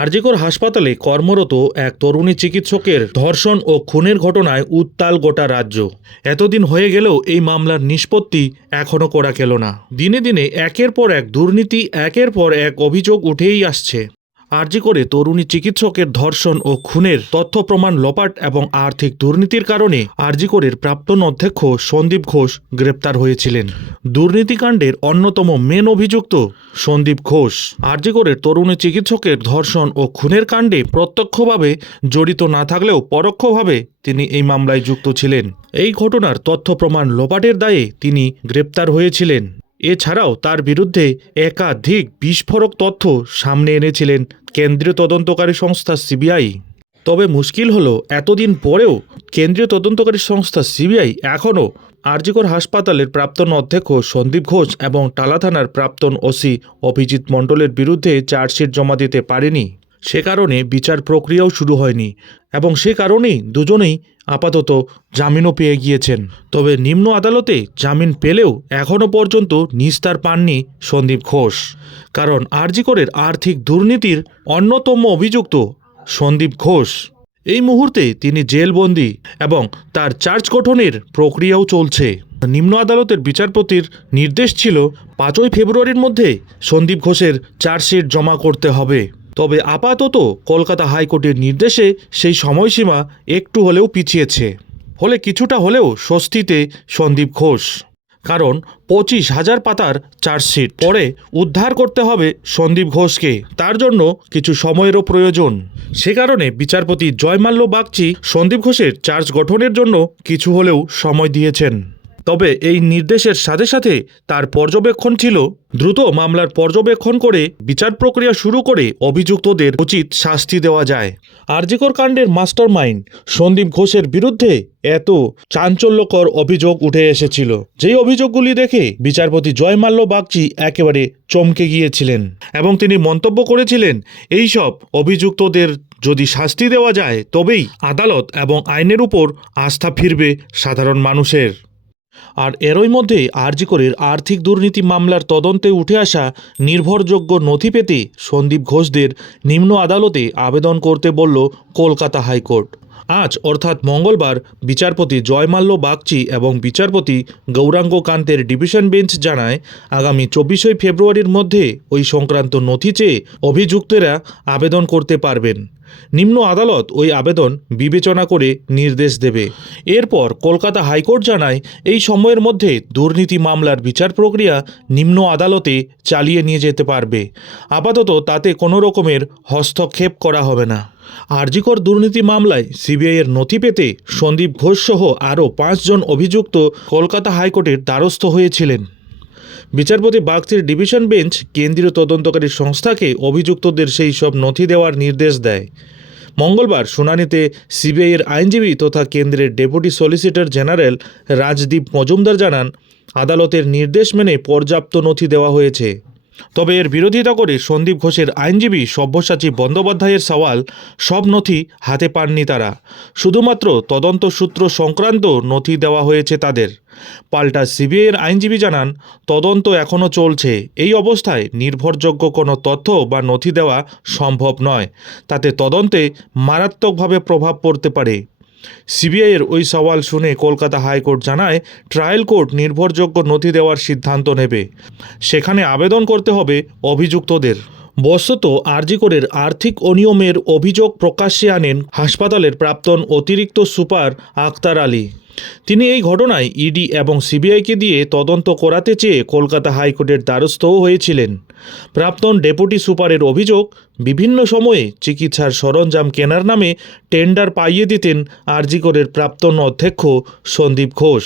আরজিকর হাসপাতালে কর্মরত এক তরুণী চিকিৎসকের ধর্ষণ ও খুনের ঘটনায় উত্তাল গোটা রাজ্য। এতদিন হয়ে গেলেও এই মামলার নিষ্পত্তি এখনও করা গেল না। দিনে দিনে একের পর এক দুর্নীতি, একের পর এক অভিযোগ উঠেই আসছে। আরজি করে তরুণী চিকিৎসকের ধর্ষণ ও খুনের তথ্য প্রমাণ লপাট এবং আর্থিক দুর্নীতির কারণে আরজিকরের প্রাক্তন অধ্যক্ষ সন্দীপ ঘোষ গ্রেপ্তার হয়েছিলেন। দুর্নীতিকাণ্ডের অন্যতম মেন অভিযুক্ত সন্দীপ ঘোষ। আরজিকরের তরুণী চিকিৎসকের ধর্ষণ ও খুনের কাণ্ডে প্রত্যক্ষভাবে জড়িত না থাকলেও পরোক্ষভাবে তিনি এই মামলায় যুক্ত ছিলেন। এই ঘটনার তথ্য প্রমাণ লোপাটের দায়ে তিনি গ্রেপ্তার হয়েছিলেন। এছাড়াও তার বিরুদ্ধে একাধিক বিস্ফোরক তথ্য সামনে এনেছিলেন কেন্দ্রীয় তদন্তকারী সংস্থা সিবিআই। তবে মুশকিল হলো, এতদিন পরেও কেন্দ্রীয় তদন্তকারী সংস্থা সিবিআই এখনও আরজিকর হাসপাতালের প্রাক্তন অধ্যক্ষ সন্দীপ ঘোষ এবং টালা থানার প্রাক্তন ওসি অভিজিৎ মণ্ডলের বিরুদ্ধে চার্জশিট জমা দিতে পারেনি। সে কারণে বিচার প্রক্রিয়াও শুরু হয়নি এবং সে কারণেই দুজনেই আপাতত জামিনও পেয়ে গিয়েছেন। তবে নিম্ন আদালতে জামিন পেলেও এখনও পর্যন্ত নিস্তার পাননি সন্দীপ ঘোষ। কারণ আরজিকরের আর্থিক দুর্নীতির অন্যতম অভিযুক্ত সন্দীপ ঘোষ। এই মুহূর্তে তিনি জেলবন্দি এবং তার চার্জ গঠনের প্রক্রিয়াও চলছে। নিম্ন আদালতের বিচারপতির নির্দেশ ছিল পাঁচই ফেব্রুয়ারির মধ্যে সন্দীপ ঘোষের চার্জশিট জমা করতে হবে। তবে আপাতত কলকাতা হাইকোর্টের নির্দেশে সেই সময়সীমা একটু হলেও পিছিয়েছে। ফলে কিছুটা হলেও স্বস্তিতে সন্দীপ ঘোষ। কারণ পঁচিশ হাজার পাতার চার্জশিট। পরে উদ্ধার করতে হবে সন্দীপ ঘোষকে। তার জন্য কিছু সময়েরও প্রয়োজন। সে কারণে বিচারপতি জয়মাল্য বাগচি সন্দীপ ঘোষের চার্জ গঠনের জন্য কিছু হলেও সময় দিয়েছেন। তবে এই নির্দেশের সাথে সাথে তার পর্যবেক্ষণ ছিল। দ্রুত মামলার পর্যবেক্ষণ করে বিচার প্রক্রিয়া শুরু করে অভিযুক্তদের উচিত শাস্তি দেওয়া যায়। আরজিকর কাণ্ডের মাস্টার মাইন্ড সন্দীপ ঘোষের বিরুদ্ধে এত চাঞ্চল্যকর অভিযোগ উঠে এসেছিল। যেই অভিযোগগুলি দেখে বিচারপতি জয়মাল্য বাগচি একেবারে চমকে গিয়েছিলেন এবং তিনি মন্তব্য করেছিলেন এইসব অভিযুক্তদের যদি শাস্তি দেওয়া যায়, তবেই আদালত এবং আইনের উপর আস্থা ফিরবে সাধারণ মানুষের। আর এরই মধ্যে আরজিকরের আর্থিক দুর্নীতি মামলার তদন্তে উঠে আসা নির্ভরযোগ্য নথি পেতে সন্দীপ ঘোষদের নিম্ন আদালতে আবেদন করতে বলল কলকাতা হাইকোর্ট। আজ, অর্থাৎ মঙ্গলবার, বিচারপতি জয়মাল্য বাগচি এবং বিচারপতি গৌরাঙ্গ কান্তের ডিভিশন বেঞ্চ জানায়, আগামী চব্বিশই ফেব্রুয়ারির মধ্যে ওই সংক্রান্ত নথি চেয়ে অভিযুক্তেরা আবেদন করতে পারবেন। নিম্ন আদালত ওই আবেদন বিবেচনা করে নির্দেশ দেবে। এরপর কলকাতা হাইকোর্ট জানায়, এই সময়ের মধ্যে দুর্নীতি মামলার বিচার প্রক্রিয়া নিম্ন আদালতে চালিয়ে নিয়ে যেতে পারবে। আপাতত তাতে কোনো রকমের হস্তক্ষেপ করা হবে না। আরজিকর দুর্নীতি মামলায় সিবিআইয়ের নথি পেতে সন্দীপ ঘোষ সহ আরও পাঁচজন অভিযুক্ত কলকাতা হাইকোর্টের দ্বারস্থ হয়েছিলেন। বিচারপতি বাগচির ডিভিশন বেঞ্চ কেন্দ্রীয় তদন্তকারী সংস্থাকে অভিযুক্তদের সেই সব নথি দেওয়ার নির্দেশ দেয়। মঙ্গলবার শুনানিতে সিবিআইয়ের আইনজীবী তথা কেন্দ্রের deputy solicitor general Rajdeep Majumdar জানান, আদালতের নির্দেশ মেনে পর্যাপ্ত নথি দেওয়া হয়েছে। তবে এর বিরোধিতা করে সন্দীপ ঘোষের আইনজীবী সব্যসাচী বন্দ্যোপাধ্যায়ের সওয়াল, সব নথি হাতে পাননি তারা। শুধুমাত্র তদন্ত সূত্র সংক্রান্ত নথি দেওয়া হয়েছে তাদের। পাল্টা সিবিআইয়ের আইনজীবী জানান, তদন্ত এখনও চলছে। এই অবস্থায় নির্ভরযোগ্য কোনো তথ্য বা নথি দেওয়া সম্ভব নয়। তাতে তদন্তে মারাত্মকভাবে প্রভাব পড়তে পারে। সিবিআইয়ের ওই সওয়াল শুনে কলকাতা হাইকোর্ট জানায়, ট্রায়াল কোর্ট নির্ভরযোগ্য নথি দেওয়ার সিদ্ধান্ত নেবে। সেখানে আবেদন করতে হবে অভিযুক্তদের। বস্তুত আরজিকরের আর্থিক অনিয়মের অভিযোগ প্রকাশ্যে আনেন হাসপাতালের প্রাক্তন অতিরিক্ত সুপার আক্তার আলী। তিনি এই ঘটনায় ইডি এবং সিবিআইকে দিয়ে তদন্ত করাতে চেয়ে কলকাতা হাইকোর্টের দ্বারস্থও হয়েছিলেন। প্রাক্তন ডেপুটি সুপারের অভিযোগ, বিভিন্ন সময়ে চিকিৎসার সরঞ্জাম কেনার নামে টেন্ডার পাইয়ে দিতেন আরজিকরের প্রাক্তন অধ্যক্ষ সন্দীপ ঘোষ।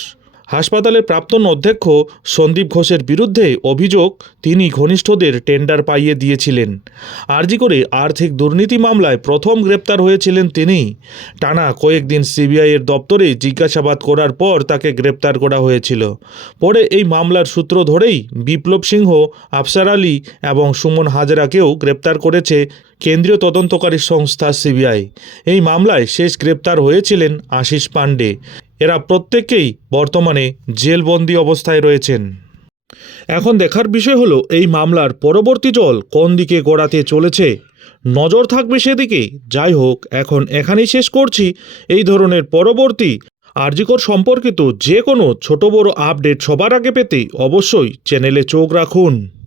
হাসপাতালের প্রাক্তন অধ্যক্ষ সন্দীপ ঘোষের বিরুদ্ধে অভিযোগ তিনি ঘনিষ্ঠদের টেন্ডার পাইয়ে দিয়েছিলেন। আরজি করে আর্থিক দুর্নীতি মামলায় প্রথম গ্রেপ্তার হয়েছিলেন তিনি। টানা কয়েকদিন সিবিআইয়ের দপ্তরে জিজ্ঞাসাবাদ করার পর তাকে গ্রেপ্তার করা হয়েছিল। পরে এই মামলার সূত্র ধরেই বিপ্লব সিংহ, আফসার আলী এবং সুমন হাজরাকেও গ্রেপ্তার করেছে কেন্দ্রীয় তদন্তকারী সংস্থা সিবিআই। এই মামলায় শেষ গ্রেপ্তার হয়েছিলেন আশিস পাণ্ডে। এরা প্রত্যেকেই বর্তমানে জেলবন্দি অবস্থায় রয়েছেন। এখন দেখার বিষয় হলো, এই মামলার পরবর্তী জল কোন দিকে গড়াতে চলেছে? নজর থাকবে সেদিকে। যাই হোক, এখন এখানেই শেষ করছি। এই ধরনের পরবর্তী আরজিকর সম্পর্কিত যে কোনো ছোট বড় আপডেট সবার আগে পেতে অবশ্যই চ্যানেলে চোখ রাখুন।